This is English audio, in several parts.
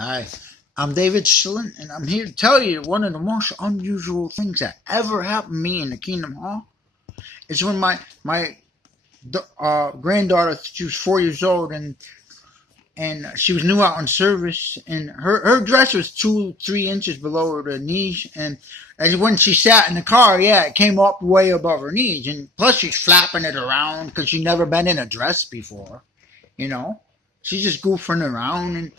Hi, I'm David Schillen, and I'm here to tell you one of the most unusual things that ever happened to me in the Kingdom Hall is when my granddaughter, she was 4 years old, and she was new out in service, and her dress was 2-3 inches below her knees, and as when she sat in the car, yeah, it came up way above her knees, and plus she's flapping it around because she'd never been in a dress before, you know. She's just goofing around, and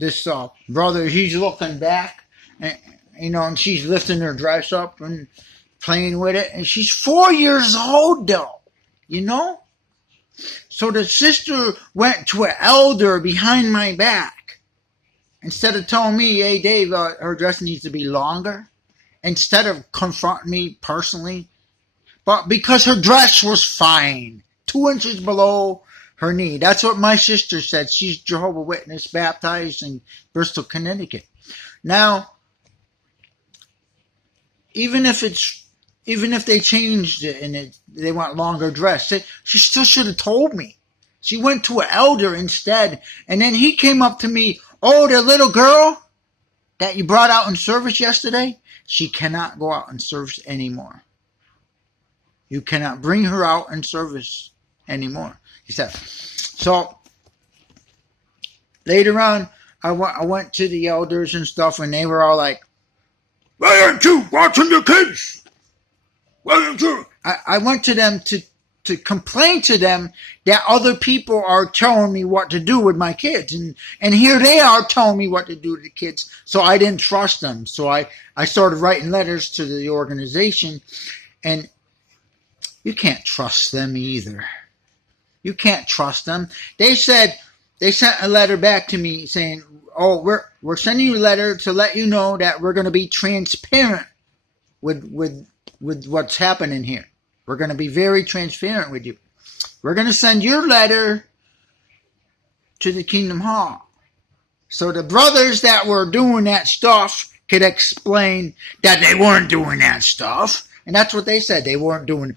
this brother, he's looking back, and and she's lifting her dress up and playing with it, and she's 4 years old though, you know. So the sister went to an elder behind my back instead of telling me, "Hey, Dave, her dress needs to be longer." Instead of confronting me personally, but because her dress was fine, 2 inches below her knee. That's what my sister said. She's Jehovah's Witness, baptized in Bristol, Connecticut. Now, even if they changed it and they want longer dress, she still should have told me. She went to an elder instead, and then he came up to me. "Oh, the little girl that you brought out in service yesterday, she cannot go out in service anymore. You cannot bring her out in service anymore," he said. So later on, I went to the elders and stuff, and they were all like, "Why aren't you watching the kids? Why aren't you?" I went to them to complain to them that other people are telling me what to do with my kids. And here they are telling me what to do to the kids. So I didn't trust them. So I started writing letters to the organization, and you can't trust them either. You can't trust them. They sent a letter back to me saying, "Oh, we're sending you a letter to let you know that we're going to be transparent with what's happening here. We're going to be very transparent with you. We're going to send your letter to the Kingdom Hall, so the brothers that were doing that stuff could explain that they weren't doing that stuff." And that's what they said. We weren't doing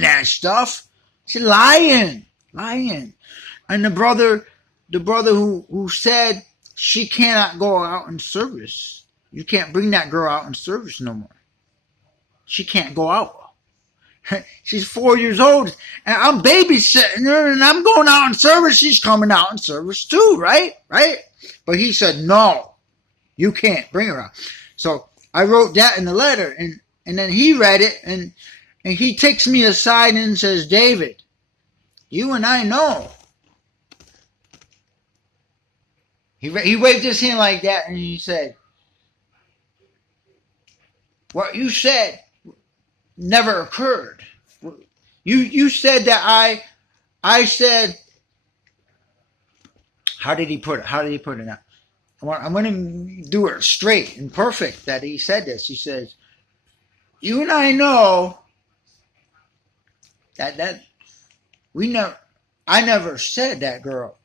that stuff. She's lying. And the brother who said she cannot go out in service. You can't bring that girl out in service no more. She can't go out. She's 4 years old, and I'm babysitting her, and I'm going out in service. She's coming out in service too, right? But he said, "No, you can't bring her out." So I wrote that in the letter, and then he read it, and he takes me aside and says, "David, you and I know." He waved his hand like that, and he said, "What you said never occurred. You said that I said." How did he put it now? I want to do it straight and perfect that he said this. He says, "You and I know that I never said that girl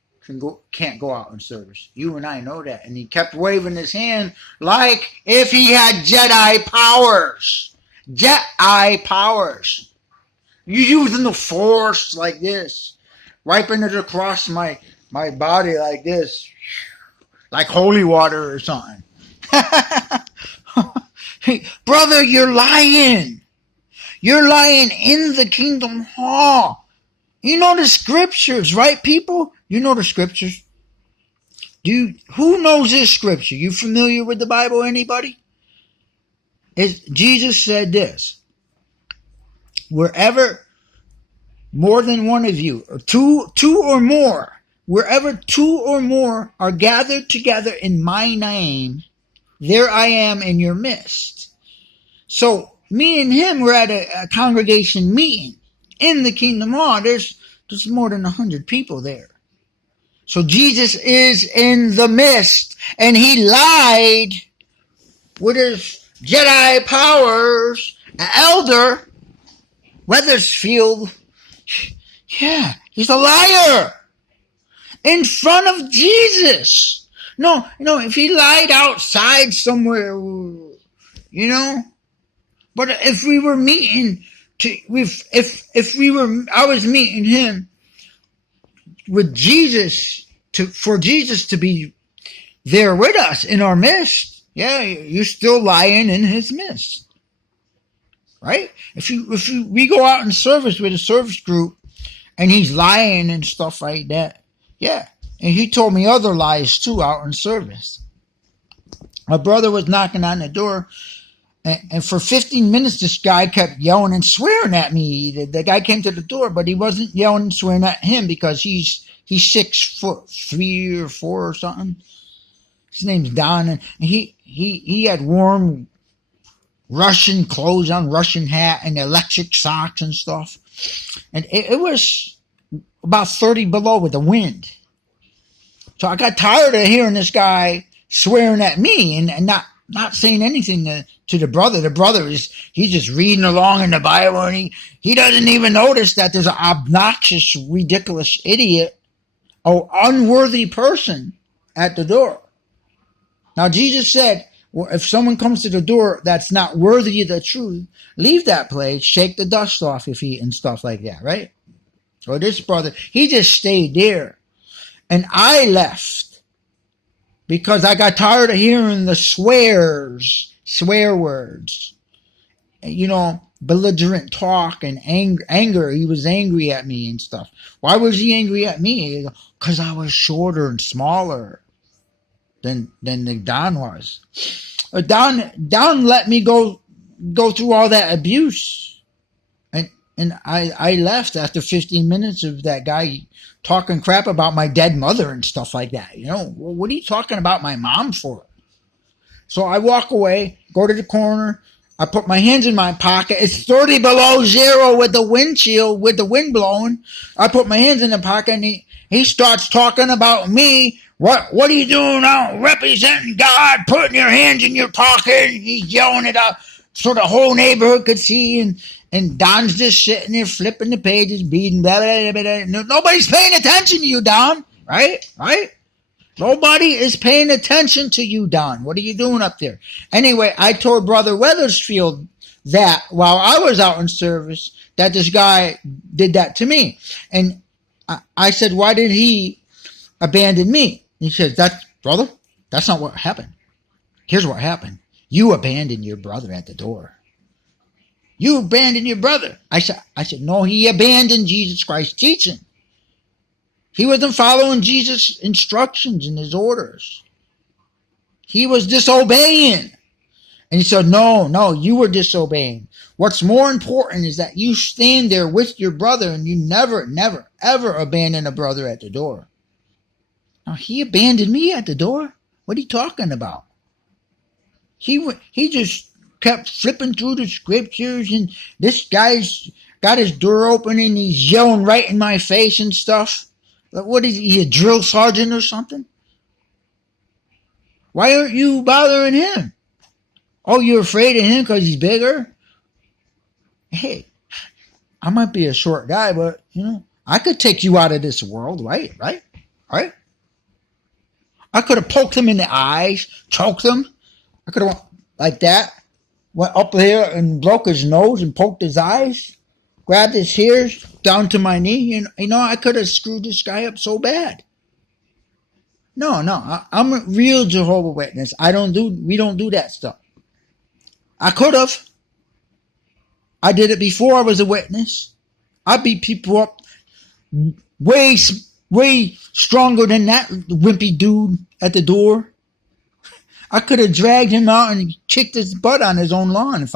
can't go out in service. You and I know that." And he kept waving his hand like if he had Jedi powers. Jedi powers. You using the Force like this, wiping it across my body like this, like holy water or something. Hey, brother, you're lying. You're lying in the Kingdom Hall. You know the scriptures, right, people? You know the scriptures. Who knows this scripture? You familiar with the Bible, anybody? Jesus said this: "Wherever more than one of you, or two or more, wherever two or more are gathered together in my name, there I am in your midst." So me and him were at a congregation meeting in the Kingdom Hall. There's more than 100 people there. So Jesus is in the midst, and he lied with his Jedi powers. An elder, Weathersfield, yeah, he's a liar in front of Jesus. No, if he lied outside somewhere, but if we were meeting, I was meeting him with Jesus for Jesus to be there with us in our midst, yeah, you're still lying in his midst. Right? If we go out in service with a service group and he's lying and stuff like that, yeah. And he told me other lies too out in service. My brother was knocking on the door, and for 15 minutes this guy kept yelling and swearing at me. The guy came to the door, but he wasn't yelling and swearing at him because he's 6'3" or 4" or something. His name's Don, and he had warm Russian clothes on, Russian hat, and electric socks and stuff. And it was about 30 below with the wind. So I got tired of hearing this guy swearing at me and not saying anything to the brother. The brother he's just reading along in the Bible, and he doesn't even notice that there's an obnoxious, ridiculous idiot or unworthy person at the door. Now Jesus said, well, if someone comes to the door that's not worthy of the truth, leave that place, shake the dust off your feet and stuff like that, right? So this brother, he just stayed there. And I left because I got tired of hearing the swear words, belligerent talk and anger. He was angry at me and stuff. Why was he angry at me? Because I was shorter and smaller than the Don was. Don let me go through all that abuse, and I left after 15 minutes of that guy talking crap about my dead mother and stuff like that. What are you talking about my mom for? So I walk away, go to the corner. I put my hands in my pocket. It's 30 below zero with the wind blowing. I put my hands in the pocket, and he starts talking about me. What are you doing out representing God, putting your hands in your pocket? And he's yelling it out so the whole neighborhood could see. And Don's just sitting there flipping the pages, beating. Blah, blah, blah, blah. Nobody's paying attention to you, Don. Right? Nobody is paying attention to you, Don. What are you doing up there? Anyway, I told Brother Weathersfield that while I was out in service, that this guy did that to me. And I said, why did he abandon me? He says, brother, that's not what happened. Here's what happened. You abandoned your brother at the door. You abandoned your brother. I said, no, he abandoned Jesus Christ's teaching. He wasn't following Jesus' instructions and his orders. He was disobeying. And he said, no, you were disobeying. What's more important is that you stand there with your brother and you never, never, ever abandon a brother at the door. Now, he abandoned me at the door. What are you talking about? He just kept flipping through the scriptures, and this guy's got his door open and he's yelling right in my face and stuff. What is he, a drill sergeant or something? Why aren't you bothering him? Oh, you're afraid of him because he's bigger? Hey, I might be a short guy, but, I could take you out of this world, right? I could have poked him in the eyes, choked him. I could have went like that, went up here and broke his nose and poked his eyes, grabbed his ears down to my knee. I could have screwed this guy up so bad. No, I'm a real Jehovah's Witness. We don't do that stuff. I could have. I did it before I was a witness. I beat people up way stronger than that wimpy dude at the door. I could have dragged him out and kicked his butt on his own lawn if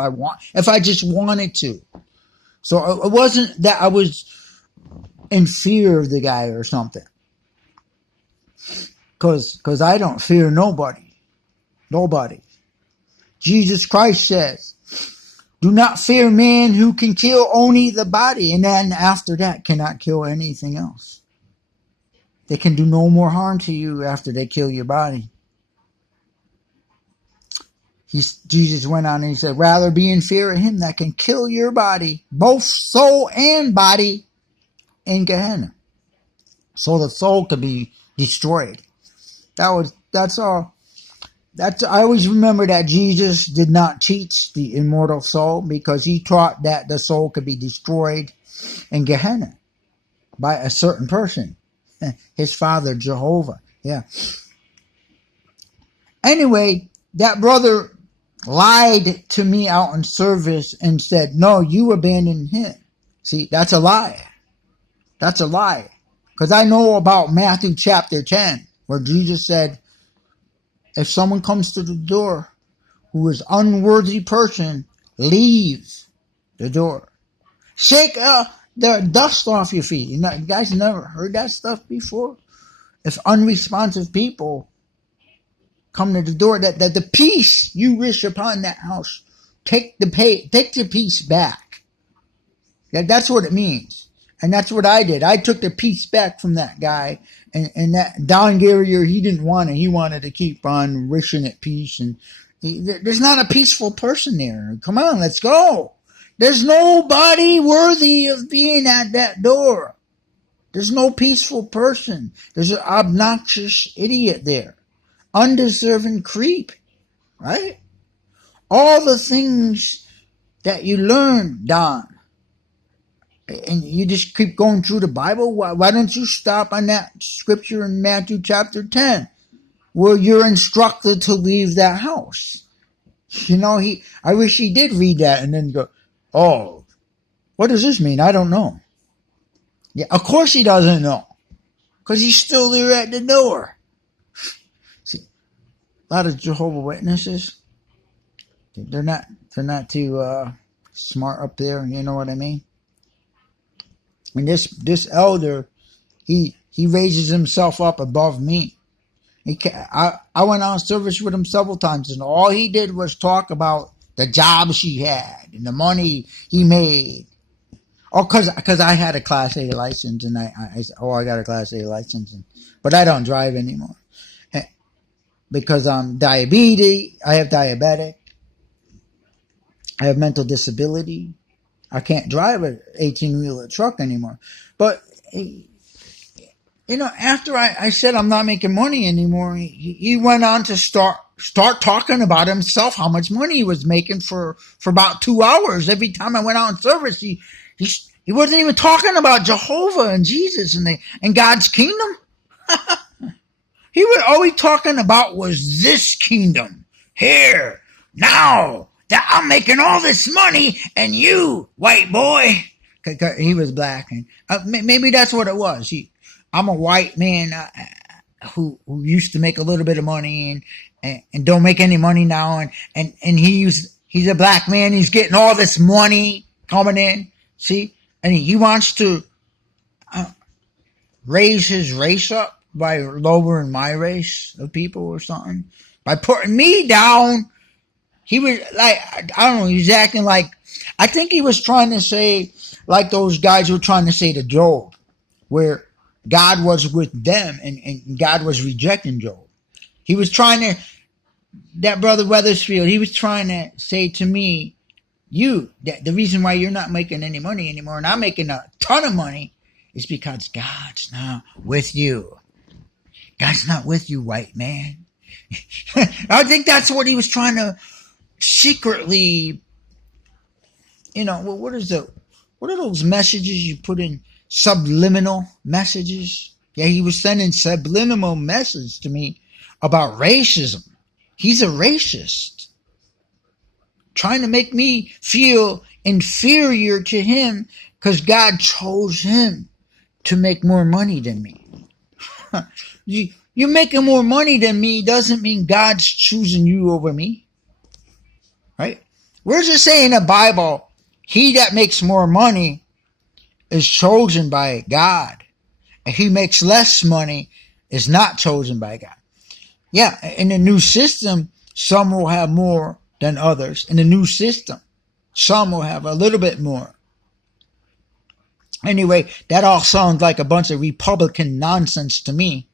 I just wanted to. So it wasn't that I was in fear of the guy or something. Because I don't fear nobody. Nobody. Jesus Christ says, do not fear man who can kill only the body, and then after that cannot kill anything else. They can do no more harm to you after they kill your body. Jesus went on and he said, rather be in fear of him that can kill your body, both soul and body, in Gehenna. So the soul could be destroyed. That's all. I always remember that Jesus did not teach the immortal soul because he taught that the soul could be destroyed in Gehenna by a certain person. His father, Jehovah. Yeah. Anyway, that brother lied to me out in service and said, no, you abandoned him. See, that's a lie. That's a lie. Because I know about Matthew chapter 10, where Jesus said, if someone comes to the door who is unworthy person, leave the door. Shake the dust off your feet. You guys never heard that stuff before? If unresponsive people come to the door, that the peace you wish upon that house, take the peace back. That's what it means. And that's what I did. I took the peace back from that guy. And that Don Garrier, he didn't want it. He wanted to keep on wishing it peace. And there's not a peaceful person there. Come on, let's go. There's nobody worthy of being at that door. There's no peaceful person. There's an obnoxious idiot there. Undeserving creep. Right? All the things that you learn, Don. And you just keep going through the Bible. Why don't you stop on that scripture in Matthew chapter 10 where you're instructed to leave that house? You know, I wish he did read that and then go, oh, what does this mean? I don't know. Yeah, of course he doesn't know, because he's still there at the door. See, a lot of Jehovah's Witnesses, they're not too smart up there. You know what I mean? And this elder, he raises himself up above me. I went on service with him several times, and all he did was talk about the jobs he had and the money he made. Oh, cause I had a Class A license, and I got a Class A license, but I don't drive anymore because I'm diabetic. I have diabetic. I have mental disability. I can't drive an 18-wheeler truck anymore. But, you know, after I said I'm not making money anymore, he went on to start talking about himself, how much money he was making for about 2 hours. Every time I went out in service, he wasn't even talking about Jehovah and Jesus and God's kingdom. All he talking about was this kingdom here, now. That I'm making all this money, and you, white boy, he was black, and maybe that's what it was. I'm a white man who used to make a little bit of money and don't make any money now, and he's a black man. He's getting all this money coming in, see, and he wants to raise his race up by lowering my race of people or something, by putting me down. He was like, I don't know, he was acting like, I think he was trying to say, like those guys were trying to say to Job, where God was with them and God was rejecting Job. He was trying to, that brother Weathersfield, he was trying to say to me, the reason why you're not making any money anymore and I'm making a ton of money is because God's not with you. God's not with you, white man. I think that's what he was trying to secretly, you know, what are those messages you put in? Subliminal messages? Yeah, he was sending subliminal messages to me about racism. He's a racist. Trying to make me feel inferior to him because God chose him to make more money than me. You making more money than me doesn't mean God's choosing you over me. Right? Where's it say in the Bible, he that makes more money is chosen by God, and he makes less money is not chosen by God? Yeah, in the new system, some will have more than others. In the new system, some will have a little bit more. Anyway, that all sounds like a bunch of Republican nonsense to me.